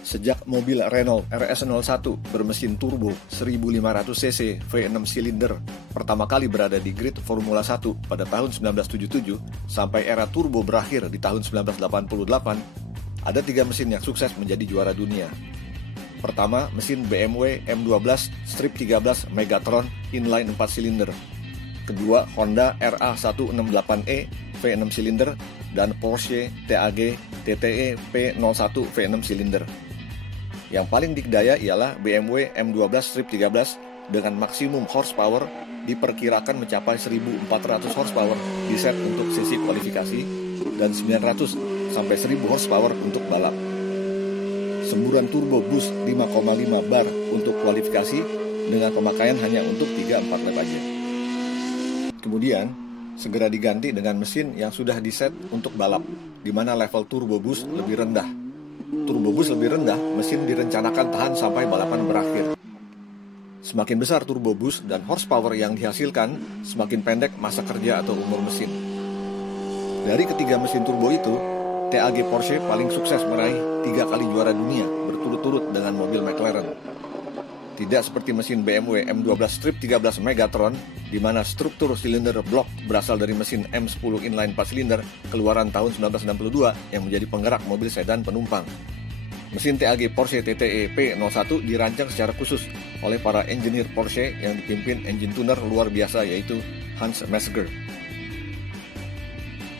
Sejak mobil Renault RS01 bermesin turbo 1500 cc V6 silinder pertama kali berada di grid Formula 1 pada tahun 1977 sampai era turbo berakhir di tahun 1988, ada 3 mesin yang sukses menjadi juara dunia. Pertama, mesin BMW M12 Strip 13 Megatron inline 4 silinder. Kedua, Honda RA168E V6 silinder dan Porsche TAG TTE P01 V6 silinder. Yang paling dikdaya ialah BMW M12 Strip 13 dengan maksimum horsepower diperkirakan mencapai 1400 horsepower di set untuk sesi kualifikasi dan 900 sampai 1000 horsepower untuk balap. Semburan turbo boost 5,5 bar untuk kualifikasi dengan pemakaian hanya untuk 3-4 lap aja. Kemudian, segera diganti dengan mesin yang sudah diset untuk balap, di mana level turbo boost lebih rendah. Turbo boost lebih rendah, mesin direncanakan tahan sampai balapan berakhir. Semakin besar turbo boost dan horsepower yang dihasilkan, semakin pendek masa kerja atau umur mesin. Dari ketiga mesin turbo itu, TAG Porsche paling sukses meraih 3 kali juara dunia berturut-turut dengan mobil McLaren. Tidak seperti mesin BMW M12 Strip 13 Megatron, di mana struktur silinder blok berasal dari mesin M10 inline 4 silinder keluaran tahun 1962 yang menjadi penggerak mobil sedan penumpang. Mesin TAG Porsche TTE P01 dirancang secara khusus oleh para engineer Porsche yang dipimpin engine tuner luar biasa yaitu Hans Mezger.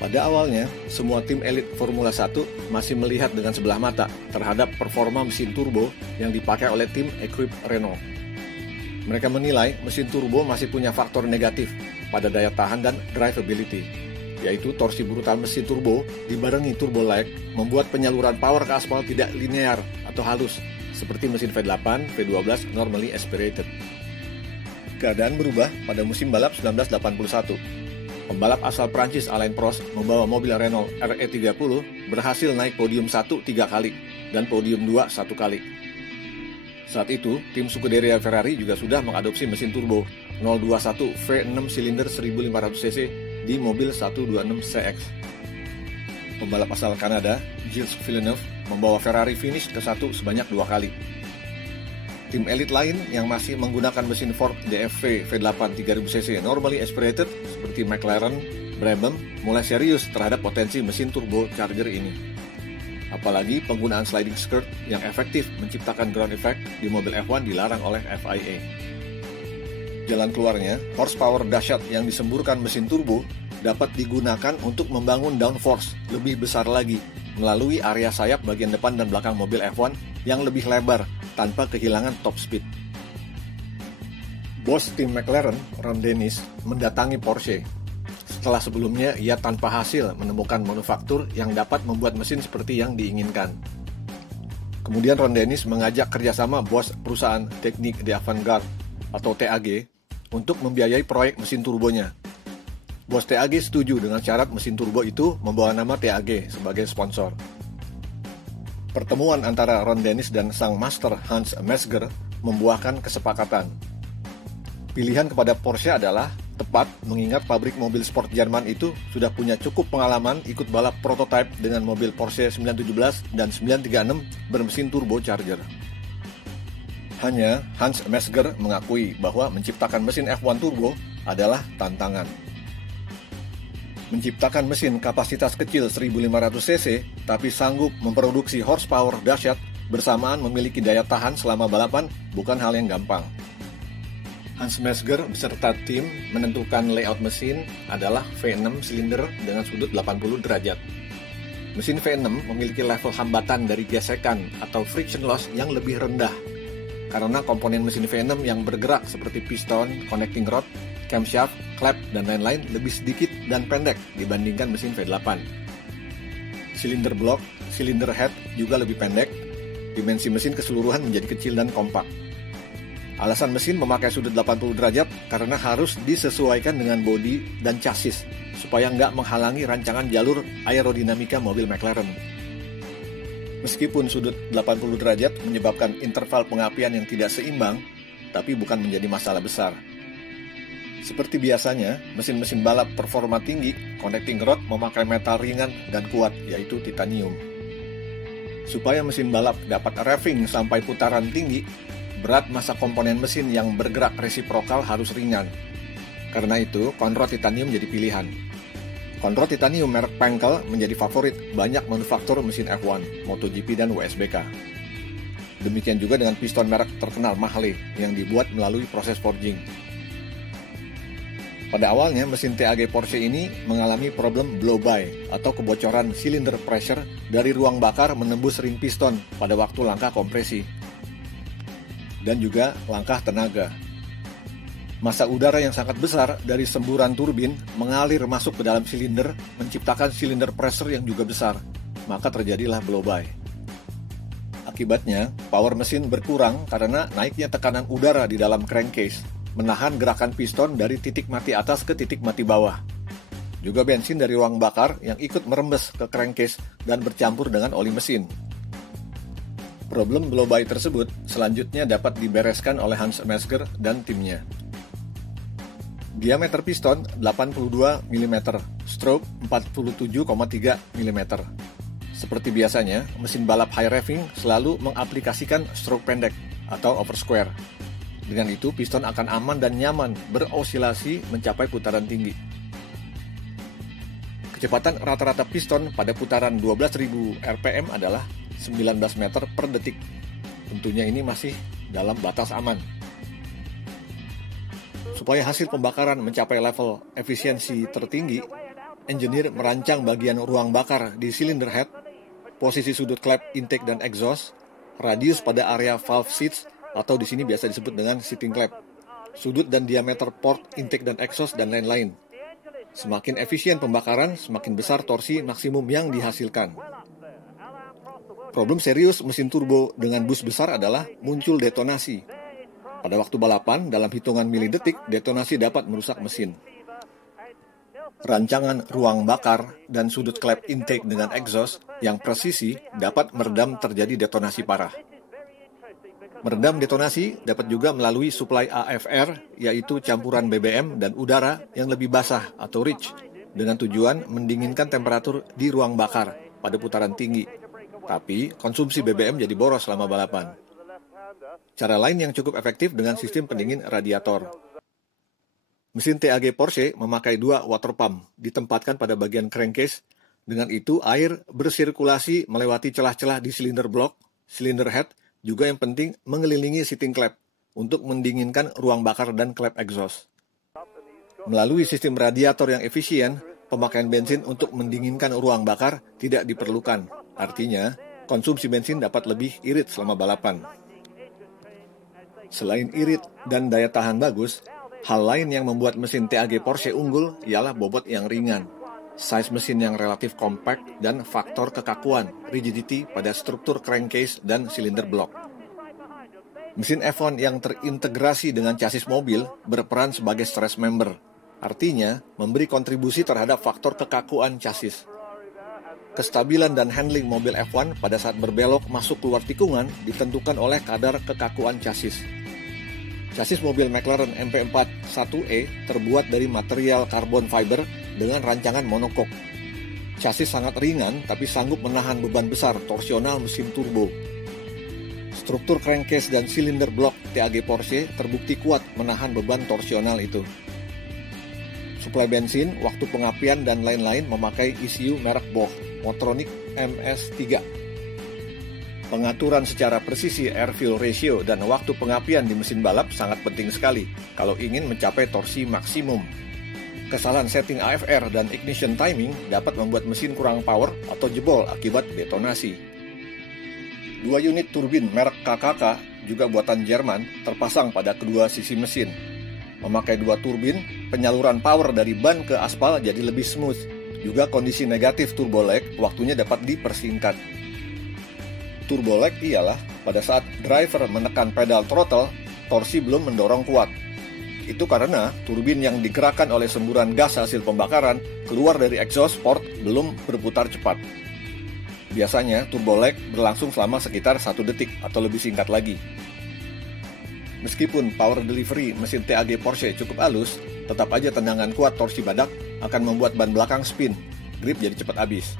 Pada awalnya, semua tim elit Formula 1 masih melihat dengan sebelah mata terhadap performa mesin turbo yang dipakai oleh tim Equip Renault. Mereka menilai mesin turbo masih punya faktor negatif pada daya tahan dan drivability, yaitu torsi brutal mesin turbo dibarengi turbo lag membuat penyaluran power ke aspal tidak linear atau halus, seperti mesin V8, V12 normally aspirated. Keadaan berubah pada musim balap 1981. Pembalap asal Prancis Alain Prost membawa mobil Renault RE30 berhasil naik podium 1 3 kali dan podium 2 1 kali. Saat itu, tim Scuderia Ferrari juga sudah mengadopsi mesin turbo 021 V6 silinder 1500 cc di mobil 126 CX. Pembalap asal Kanada, Gilles Villeneuve, membawa Ferrari finish ke 1 sebanyak 2 kali. Tim elit lain yang masih menggunakan mesin Ford DFV V8 3000 cc normally aspirated seperti McLaren, Brabham mulai serius terhadap potensi mesin turbo charger ini. Apalagi penggunaan sliding skirt yang efektif menciptakan ground effect di mobil F1 dilarang oleh FIA. Jalan keluarnya, horsepower dahsyat yang disemburkan mesin turbo dapat digunakan untuk membangun downforce lebih besar lagi melalui area sayap bagian depan dan belakang mobil F1 yang lebih lebar tanpa kehilangan top speed. Bos tim McLaren, Ron Dennis, mendatangi Porsche. Setelah sebelumnya ia tanpa hasil menemukan manufaktur yang dapat membuat mesin seperti yang diinginkan. Kemudian Ron Dennis mengajak kerjasama bos perusahaan Technique d'Avant-Garde atau TAG untuk membiayai proyek mesin turbonya. Bos TAG setuju dengan syarat mesin turbo itu membawa nama TAG sebagai sponsor. Pertemuan antara Ron Dennis dan sang master Hans Mezger membuahkan kesepakatan. Pilihan kepada Porsche adalah tepat mengingat pabrik mobil sport Jerman itu sudah punya cukup pengalaman ikut balap prototipe dengan mobil Porsche 917 dan 936 bermesin turbocharger. Hanya Hans Mezger mengakui bahwa menciptakan mesin F1 turbo adalah tantangan. Menciptakan mesin kapasitas kecil 1500 cc tapi sanggup memproduksi horsepower dahsyat bersamaan memiliki daya tahan selama balapan bukan hal yang gampang. Hans Mezger beserta tim menentukan layout mesin adalah V6 silinder dengan sudut 80 derajat. Mesin V6 memiliki level hambatan dari gesekan atau friction loss yang lebih rendah karena komponen mesin V6 yang bergerak seperti piston, connecting rod, camshaft, klep, dan lain-lain lebih sedikit dan pendek dibandingkan mesin V8. Silinder block, silinder head juga lebih pendek, dimensi mesin keseluruhan menjadi kecil dan kompak. Alasan mesin memakai sudut 80 derajat karena harus disesuaikan dengan bodi dan chassis supaya nggak menghalangi rancangan jalur aerodinamika mobil McLaren. Meskipun sudut 80 derajat menyebabkan interval pengapian yang tidak seimbang, tapi bukan menjadi masalah besar. Seperti biasanya, mesin-mesin balap performa tinggi, connecting rod memakai metal ringan dan kuat, yaitu titanium. Supaya mesin balap dapat revving sampai putaran tinggi, berat massa komponen mesin yang bergerak resiprokal harus ringan. Karena itu, konrod titanium jadi pilihan. Konrod titanium merek Penkel menjadi favorit banyak manufaktur mesin F1, MotoGP, dan WSBK. Demikian juga dengan piston merek terkenal Mahle yang dibuat melalui proses forging. Pada awalnya, mesin TAG Porsche ini mengalami problem blow-by atau kebocoran silinder pressure dari ruang bakar menembus ring piston pada waktu langkah kompresi. Dan juga langkah tenaga. Massa udara yang sangat besar dari semburan turbin mengalir masuk ke dalam silinder, menciptakan silinder pressure yang juga besar, maka terjadilah blow-by. Akibatnya, power mesin berkurang karena naiknya tekanan udara di dalam crankcase, menahan gerakan piston dari titik mati atas ke titik mati bawah. Juga bensin dari ruang bakar yang ikut merembes ke crankcase dan bercampur dengan oli mesin. Problem blow-by tersebut selanjutnya dapat dibereskan oleh Hans Mezger dan timnya. Diameter piston 82 mm, stroke 47,3 mm. Seperti biasanya, mesin balap high revving selalu mengaplikasikan stroke pendek atau oversquare. Dengan itu, piston akan aman dan nyaman berosilasi mencapai putaran tinggi. Kecepatan rata-rata piston pada putaran 12.000 rpm adalah 19 meter per detik. Tentunya ini masih dalam batas aman. Supaya hasil pembakaran mencapai level efisiensi tertinggi, engineer merancang bagian ruang bakar di cylinder head, posisi sudut klep intake dan exhaust, radius pada area valve seats, atau di sini biasa disebut dengan seating klep, sudut dan diameter port intake dan exhaust, dan lain-lain. Semakin efisien pembakaran, semakin besar torsi maksimum yang dihasilkan. Problem serius mesin turbo dengan bus besar adalah muncul detonasi. Pada waktu balapan, dalam hitungan milidetik, detonasi dapat merusak mesin. Rancangan ruang bakar dan sudut klep intake dengan exhaust yang presisi dapat meredam terjadi detonasi parah. Meredam detonasi dapat juga melalui suplai AFR, yaitu campuran BBM dan udara yang lebih basah atau rich, dengan tujuan mendinginkan temperatur di ruang bakar pada putaran tinggi. Tapi, konsumsi BBM jadi boros selama balapan. Cara lain yang cukup efektif dengan sistem pendingin radiator. Mesin TAG Porsche memakai 2 water pump ditempatkan pada bagian crankcase. Dengan itu, air bersirkulasi melewati celah-celah di silinder block, silinder head, juga yang penting mengelilingi seating klep untuk mendinginkan ruang bakar dan klep exhaust. Melalui sistem radiator yang efisien, pemakaian bensin untuk mendinginkan ruang bakar tidak diperlukan. Artinya, konsumsi bensin dapat lebih irit selama balapan. Selain irit dan daya tahan bagus, hal lain yang membuat mesin TAG Porsche unggul ialah bobot yang ringan, size mesin yang relatif compact, dan faktor kekakuan, rigidity pada struktur crankcase dan silinder block. Mesin F1 yang terintegrasi dengan chassis mobil berperan sebagai stress member, artinya memberi kontribusi terhadap faktor kekakuan chassis. Kestabilan dan handling mobil F1 pada saat berbelok masuk keluar tikungan ditentukan oleh kadar kekakuan chassis. Chassis mobil McLaren MP4 1E terbuat dari material carbon fiber dengan rancangan monocoque. Chassis sangat ringan tapi sanggup menahan beban besar torsional mesin turbo. Struktur crankcase dan silinder block TAG Porsche terbukti kuat menahan beban torsional itu. Suplai bensin, waktu pengapian, dan lain-lain memakai ECU merek Bosch Motronic MS3. Pengaturan secara presisi air-fuel ratio dan waktu pengapian di mesin balap sangat penting sekali kalau ingin mencapai torsi maksimum. Kesalahan setting AFR dan ignition timing dapat membuat mesin kurang power atau jebol akibat detonasi. 2 unit turbin merek KKK, juga buatan Jerman, terpasang pada kedua sisi mesin. Memakai 2 turbin, penyaluran power dari ban ke aspal jadi lebih smooth. Juga kondisi negatif turbo lag waktunya dapat dipersingkat. Turbo lag ialah pada saat driver menekan pedal throttle, torsi belum mendorong kuat. Itu karena turbin yang digerakkan oleh semburan gas hasil pembakaran keluar dari exhaust port belum berputar cepat. Biasanya turbo lag berlangsung selama sekitar 1 detik atau lebih singkat lagi. Meskipun power delivery mesin TAG Porsche cukup halus, tetap aja tendangan kuat torsi badak akan membuat ban belakang spin, grip jadi cepat habis.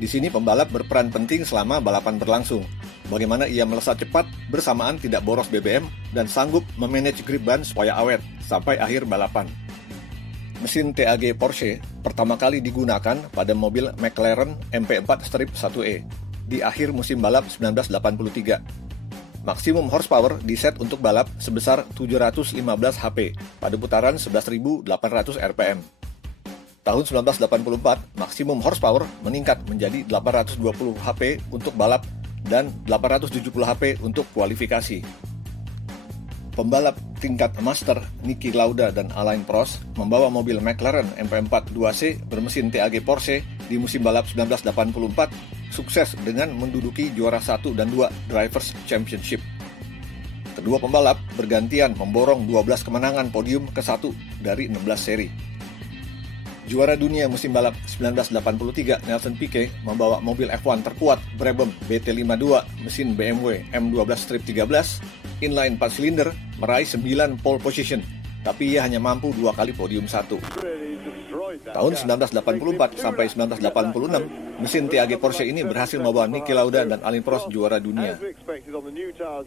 Di sini pembalap berperan penting selama balapan berlangsung. Bagaimana ia melesat cepat, bersamaan tidak boros BBM, dan sanggup memanage grip ban supaya awet sampai akhir balapan. Mesin TAG Porsche pertama kali digunakan pada mobil McLaren MP4-1E di akhir musim balap 1983. Maksimum horsepower diset untuk balap sebesar 715 HP pada putaran 11.800 RPM. Tahun 1984, maksimum horsepower meningkat menjadi 820 HP untuk balap dan 870 HP untuk kualifikasi. Pembalap tingkat master Niki Lauda dan Alain Prost membawa mobil McLaren MP4 2C bermesin TAG Porsche di musim balap 1984 sukses dengan menduduki juara 1 dan 2 Drivers' Championship. Kedua pembalap bergantian memborong 12 kemenangan podium ke-1 dari 16 seri. Juara dunia musim balap 1983 Nelson Piquet membawa mobil F1 terkuat Brabham BT52 mesin BMW M12-13 inline 4 silinder meraih 9 pole position, tapi ia hanya mampu 2 kali podium 1. Tahun 1984 sampai 1986, mesin TAG Porsche ini berhasil membawa Niki Lauda dan Alain Prost juara dunia.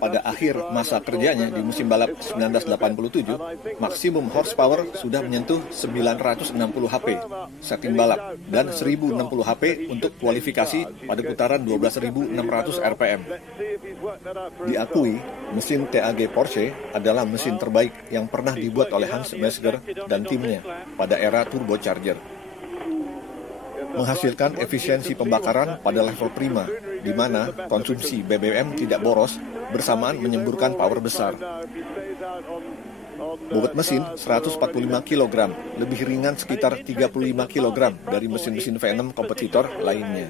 Pada akhir masa kerjanya di musim balap 1987, maksimum horsepower sudah menyentuh 960 HP setting balap dan 1060 HP untuk kualifikasi pada putaran 12.600 RPM. Diakui, mesin TAG Porsche adalah mesin terbaik yang pernah dibuat oleh Hans Mezger dan timnya pada era turbocharger. Menghasilkan efisiensi pembakaran pada level prima, di mana konsumsi BBM tidak boros, bersamaan menyemburkan power besar. Bobot mesin 145 kg, lebih ringan sekitar 35 kg dari mesin-mesin V6 kompetitor lainnya.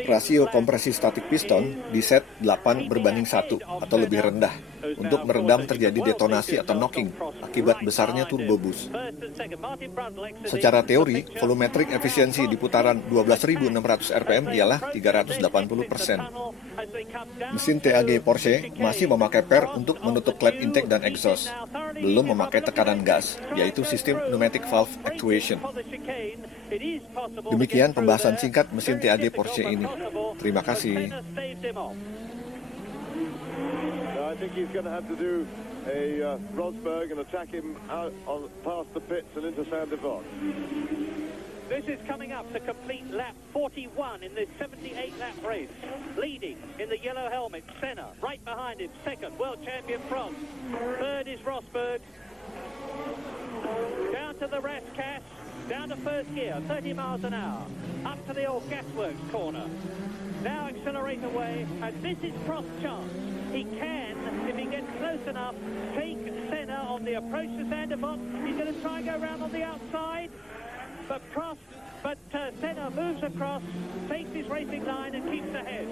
Rasio kompresi statik piston di set 8:1 atau lebih rendah untuk meredam terjadi detonasi atau knocking akibat besarnya turbo boost. Secara teori, volumetric efisiensi di putaran 12.600 RPM ialah 380%. Mesin TAG Porsche masih memakai per untuk menutup klep intake dan exhaust, belum memakai tekanan gas, yaitu sistem pneumatic valve actuation. Demikian pembahasan singkat mesin TAG Porsche ini. Terima kasih. I think he's going to have to do a Rosberg and attack him out past the pits and into Saint-Devote. This is coming up to complete lap 41 in this 78-lap race. Leading in the yellow helmet, Senna. Right behind him, second, world champion Prost. Third is Rosberg. Down to the rest, Cass. Down to first gear, 30 miles an hour. Up to the old gasworks corner. Now accelerate away, and this is Prost's chance. He can, if he gets close enough, take Senna on the approach to Saint-Devote. He's going to try and go around on the outside, but Senna moves across, takes his racing line and keeps ahead.